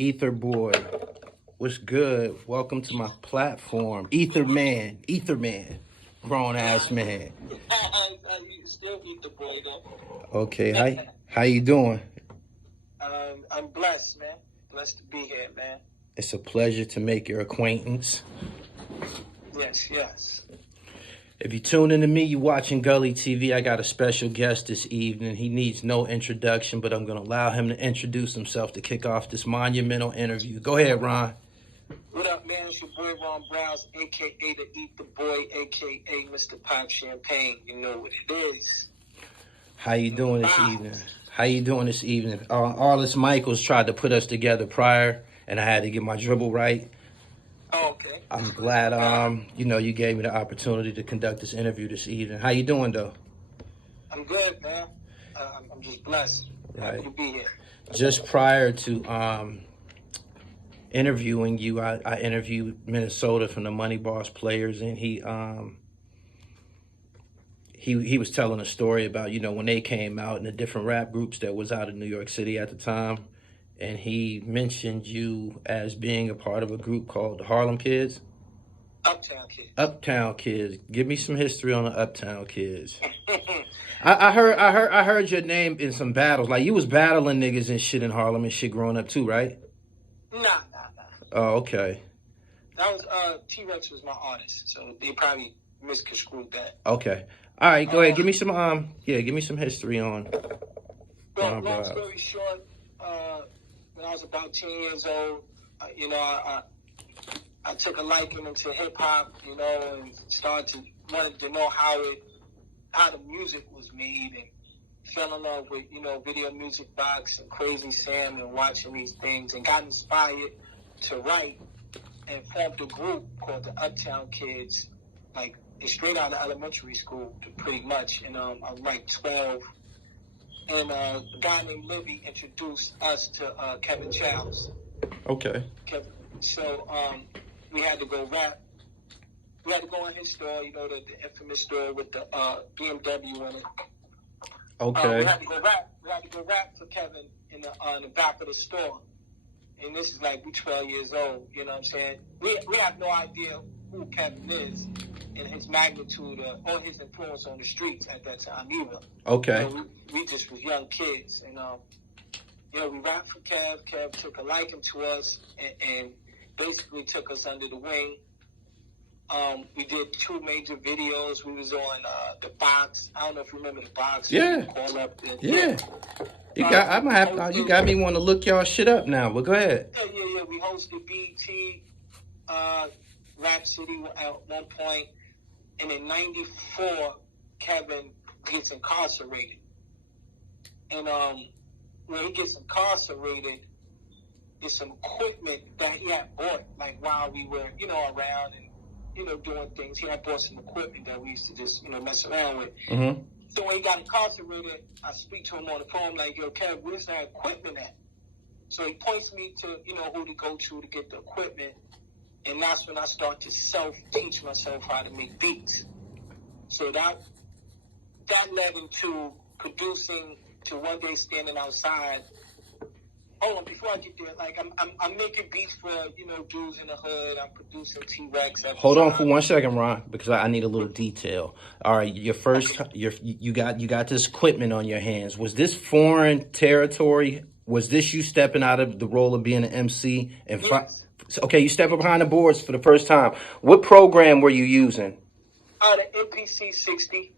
Ether boy, what's good? Welcome to my platform. Ether man, grown ass man. You still eat the boy though. Okay, how you doing? I'm blessed, man. Blessed to be here, man. It's a pleasure to make your acquaintance. Yes. If you tune in to me, you watching Gully TV. I got a special guest this evening. He needs no introduction, but I'm going to allow him to introduce himself to kick off this monumental interview. Go ahead, Ron. What up, man? It's your boy Ron BROWZ, a.k.a. the Eat the Boy, a.k.a. Mr. Pop Champagne. You know what it is. How you doing this evening? Arliss Michaels tried to put us together prior, and I had to get my dribble right. Oh, okay. I'm glad, you gave me the opportunity to conduct this interview this evening. How you doing, though? I'm good, man. I'm just blessed. Right. Happy to be here. Just prior to interviewing you, I interviewed Minnesota from the Money Boss Players, and he was telling a story about, when they came out in the different rap groups that was out in New York City at the time. And he mentioned you as being a part of a group called the Harlem Kids. Uptown Kids. Give me some history on the Uptown Kids. I heard your name in some battles. Like, you was battling niggas and shit in Harlem and shit growing up too, right? Nah. Oh, okay. That was THRU was my artist, so they probably misconstrued that. Okay. All right, go ahead. Give me some history on. Well, long story short, when I was about 10 years old, I took a liking into hip hop, and wanted to know how the music was made, and fell in love with, Video Music Box and Crazy Sam and watching these things, and got inspired to write and formed a group called the Uptown Kids, like straight out of elementary school, pretty much. And I was like 12. And a guy named Libby introduced us to Kevin Chiles. Okay. So we had to go rap. We had to go in his store, the infamous store with the BMW in it. Okay. We had to go rap for Kevin in the back of the store. And this is like, we 12 years old, you know what I'm saying? We have no idea who Kevin is and his magnitude or his influence on the streets at that time either. Okay. We just was young kids, and we rapped for Kev. Kev took a liking to us and basically took us under the wing. We did 2 major videos. We was on the Box. I don't know if you remember the Box. Yeah. Call up and, yeah. You got me want to look y'all shit up now, but go ahead. Yeah. We hosted BT, Rap City at one point. And in 94, Kevin gets incarcerated. And when he gets incarcerated, there's some equipment that he had bought, like while we were, around and, doing things. He had bought some equipment that we used to just, mess around with. Mm-hmm. So when he got incarcerated, I speak to him on the phone like, yo, Kev, where's that equipment at? So he points me to, who to go to get the equipment. And that's when I start to self-teach myself how to make beats. So that led into producing, to one day standing outside. Hold on, before I get there, like I'm making beats for, dudes in the hood. I'm producing T-Rex. Hold on for 1 second, Ron, because I need a little detail. All right, you got this equipment on your hands. Was this foreign territory? Was this you stepping out of the role of being an MC and Yes. Okay, you stepping behind the boards for the first time. What program were you using? The MPC 60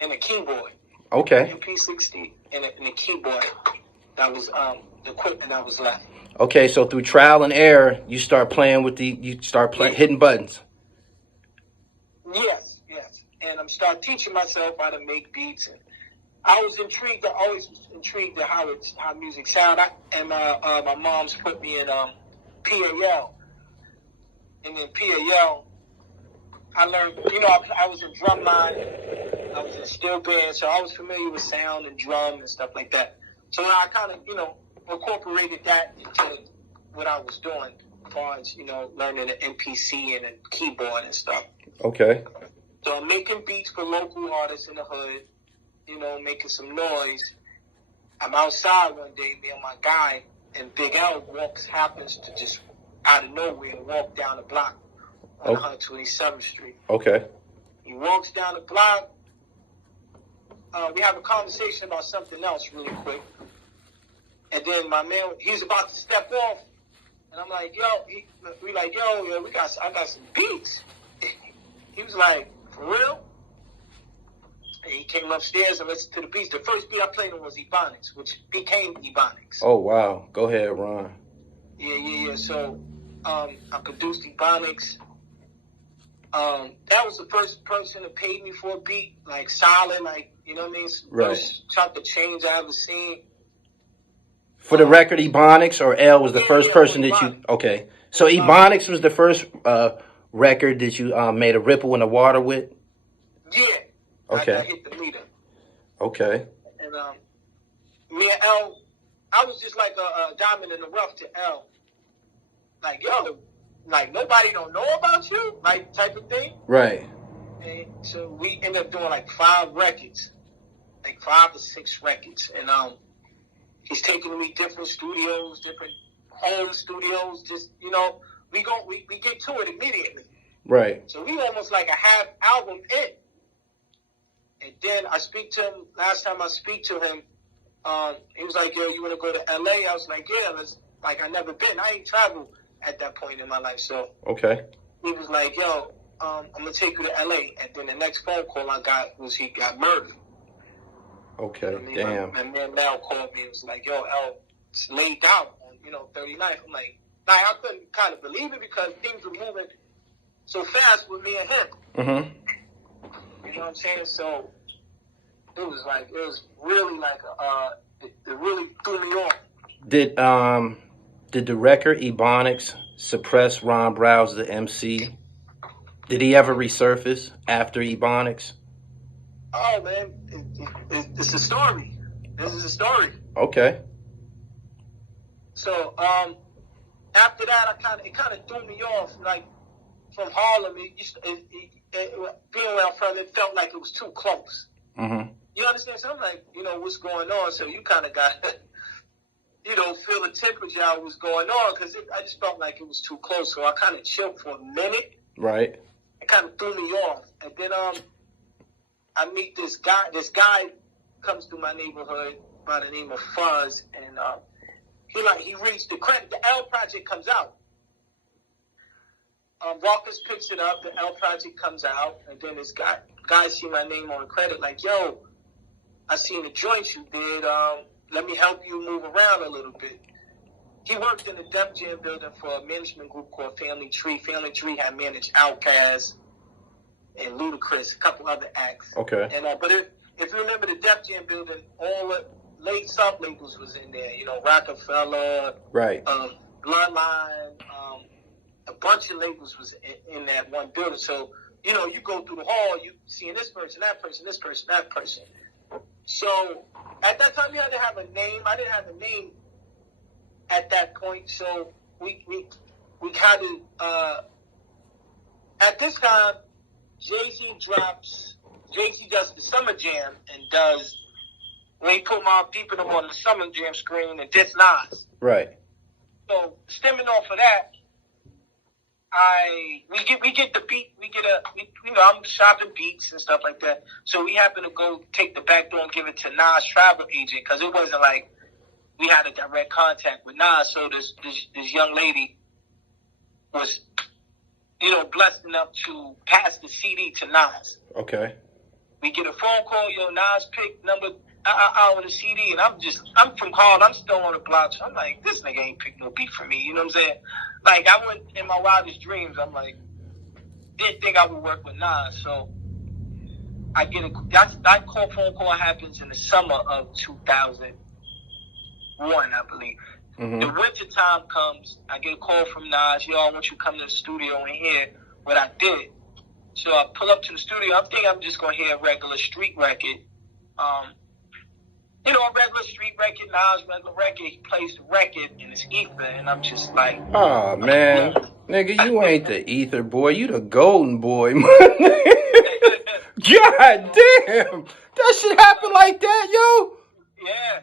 and a keyboard. Okay. MP 60 and a keyboard. That was the equipment that was left. Okay, so through trial and error, you start playing with hitting buttons. Yes. And I'm start teaching myself how to make beats. And I was intrigued. I always was intrigued at how music sound. My mom's put me in PAL, and then PAL, I learned. I was in drumline. I was in steel band, so I was familiar with sound and drum and stuff like that. So I kind of, incorporated that into what I was doing, as far as learning the MPC and the keyboard and stuff. Okay. So I'm making beats for local artists in the hood. Making some noise. I'm outside one day, me and my guy, and Big L happens to just out of nowhere walk down the block on 127th Street. Okay. He walks down the block. We have a conversation about something else really quick. And then my man, he's about to step off. And I'm like, yo, I got some beats. He was like, for real? And he came upstairs and listened to the beats. The first beat I played him was Ebonics, which became Ebonics. Oh, wow. Go ahead, Ron. Yeah. So I produced Ebonics. That was the first person that paid me for a beat, like solid, like, you know what I mean? Right. First chunk of change I ever seen. For the record, Ebonics or L was the first person that you... Okay. So Ebonics was the first record that you made a ripple in the water with? Yeah. Okay. I hit the meter. Okay. And me and L, I was just like a diamond in the rough to L. Like, yo, like nobody don't know about you, like type of thing. Right. And so we ended up doing like 5 records, like 5 to 6 records. And he's taking me different studios, different home studios. Just, you know, we get to it immediately. Right. So we almost like a half album in. And then I speak to him, last time I speak to him, he was like, yo, you want to go to LA? I was like, yeah, like I never been. I ain't traveled at that point in my life. So okay. He was like, yo, I'm going to take you to LA. And then the next phone call I got was he got murdered. Okay, and damn. My man Mel called me and was like, yo, L, it's laid out on, 39th. I'm like, I couldn't kind of believe it because things were moving so fast with me and him. Mm-hmm. You know what I'm saying? So it was really like it really threw me off. Did the record Ebonics suppress Ron BROWZ, the MC? Did he ever resurface after Ebonics? Oh man, it's a story. This is a story. Okay. So after that, it kind of threw me off. Like from Harlem, being where I'm from, it felt like it was too close. Mm-hmm. You understand? So I'm like, what's going on? So you kind of got, feel the temperature of what's going on because I just felt like it was too close. So I kind of chilled for a minute. Right. It kind of threw me off, and then I meet this guy. This guy comes through my neighborhood by the name of Fuzz, and he reads the credit. The L Project comes out. Walkers picks it up. The L Project comes out, and then this guy see my name on the credit. Like, yo, I seen the joints you did. Let me help you move around a little bit. He worked in the Def Jam building for a management group called Family Tree. Family Tree had managed Outkast and Ludacris, a couple other acts. Okay. And but if you remember the Def Jam building, all the late sub labels was in there. Rockefeller, right? Bloodline, a bunch of labels was in that one building. So you go through the hall, you seeing this person, that person, this person, that person. So at that time, you had to have a name. I didn't have a name at that point, so we kind of at this time, Jay-Z does the Summer Jam and when he put Mobb Deep in them on the Summer Jam screen and diss Nas. Right. So stemming off of that, we get the beat, I'm shopping beats and stuff like that. So we happen to go take the back door and give it to Nas' travel agent because it wasn't like we had a direct contact with Nas. So this young lady was, blessed enough to pass the CD to Nas. Okay. We get a phone call, Nas picked number on the CD, and I'm from Harlem, I'm still on the block. So I'm like, this nigga ain't picked no beat for me. You know what I'm saying? Like, I went in my wildest dreams. I'm like, didn't think I would work with Nas. So I get that phone call happens in the summer of 2001, I believe. Mm-hmm. The winter time comes, I get a call from Nas, I want you to come to the studio and hear what I did. So I pull up to the studio. I'm thinking I'm just going to hear a regular street record. A regular street record, Nas, regular record. He plays the record and it's ether, and I'm just like... Oh, man. Nigga, you ain't the ether boy. You the golden boy, man. God damn. That shit happened like that, yo? Yeah.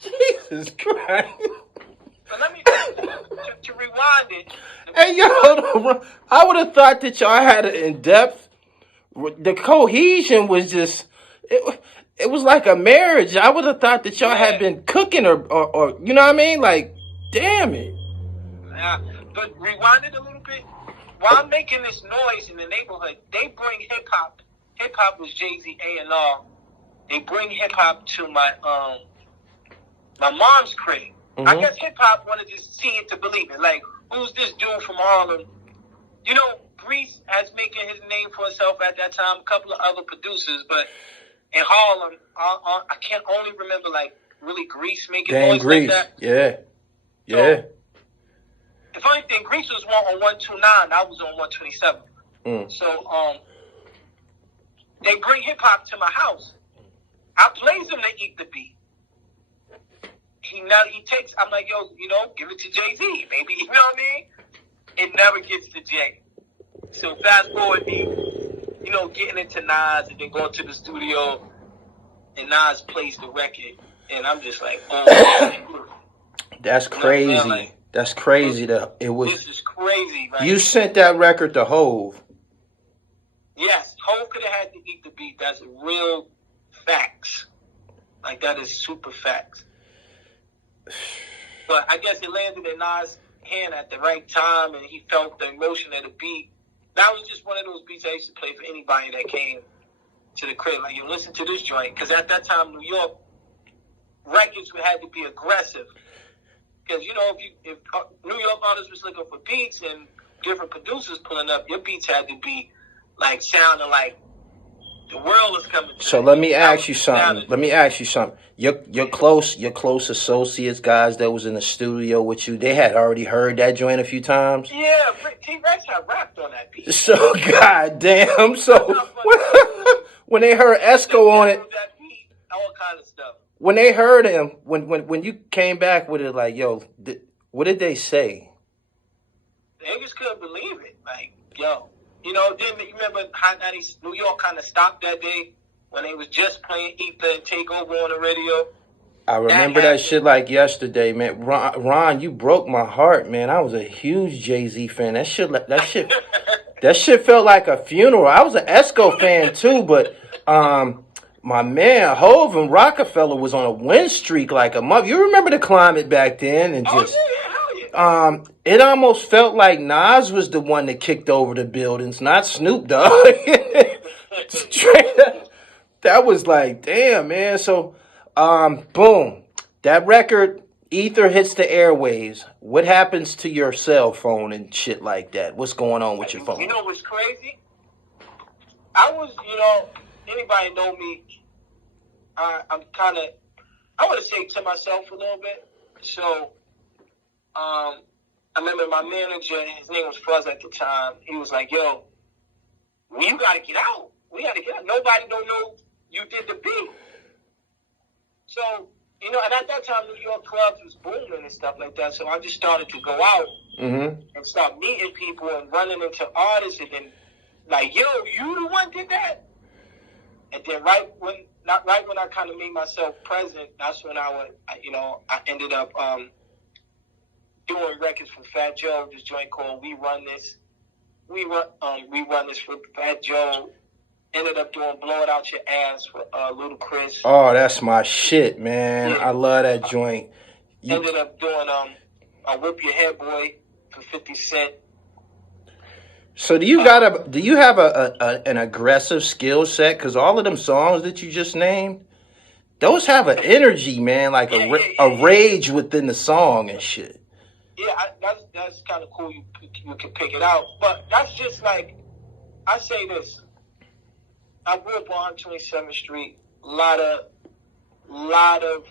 Jesus Christ. Hey, yo, I would have thought that y'all had an in-depth. The cohesion was just. It was like a marriage. I would have thought that y'all had been cooking or you know what I mean? Like, damn it. Yeah, but rewind it a little bit. While I'm making this noise in the neighborhood, they bring hip hop. Hip hop was Jay-Z A&R. They bring hip hop to my mom's crib. I guess hip hop wanted to see it to believe it. Like, who's this dude from Harlem? You know, Grease has making his name for himself at that time. A couple of other producers, but in Harlem, I can't only remember like really Grease making noise like that. Yeah. So, if anything, Grease was on 129. I was on 127. So, they bring hip hop to my house. I plays them to eat the beat. He takes. I'm like, yo, you know, give it to Jay-Z, maybe. You know what I mean? It never gets to Jay. So fast forward, you know, getting into Nas and then going to the studio, and Nas plays the record, and I'm just like, oh. That's crazy. You know, like, that's crazy. It was. This is crazy, right? You sent that record to Hove. Yes, Hove could have had to eat the beat. That's real facts. Like, that is super facts. But I guess it landed in Nas' hand at the right time, and he felt the emotion of the beat. That was just one of those beats I used to play for anybody that came to the crib. Like, you listen to this joint. Because at that time, New York records had to be aggressive. Because, you know, if New York artists was looking for beats and different producers pulling up, your beats had to be, like, sounding like the world is coming to. So let me ask you something. Your close associates, guys that was in the studio with you, they had already heard that joint a few times. Yeah, T-Rex had rapped on that beat. So goddamn. So when they heard Esco on it, that beat, all kind of stuff. When they heard him, when you came back with it, like, yo, what did they say? The niggas couldn't believe it. Like, yo. You know, then you remember Hot 90s, New York kind of stopped that day when they was just playing Ether and Take Over on the radio. I remember that shit like yesterday, man. Ron, you broke my heart, man. I was a huge Jay-Z fan. That shit felt like a funeral. I was an Esco fan too, but my man Hove and Rockefeller was on a win streak like a month. You remember the climate back then, and just. It almost felt like Nas was the one that kicked over the buildings, not Snoop Dogg. That was like, damn, man. So, boom, that record, Ether hits the airwaves. What happens to your cell phone and shit like that? What's going on with your phone? You know what's crazy? I was, you know, anybody know me, I'm kind of, I want to say to myself a little bit. So, I remember my manager, his name was Fuzz at the time. He was like, yo, you got to get out. We got to get out. Nobody don't know you did the beat. So, you know, and at that time, New York clubs was booming and stuff like that. So I just started to go out and start meeting people and running into artists. And then, like, yo, you the one did that? And then right when I kind of made myself present, that's when I ended up doing records for Fat Joe, this joint called We Run This. We run this for Fat Joe. Ended up doing Blow It Out Your Ass for Little Chris. Oh, that's my shit, man. Yeah. I love that joint. Ended up doing Whip Your Head Boy for 50 Cent. So do you have an aggressive skill set? Because all of them songs that you just named, those have an energy, man, like a rage within the song and shit. Yeah, that's kind of cool. You can pick it out, but that's just like, I say this. I grew up on 127th Street. A lot of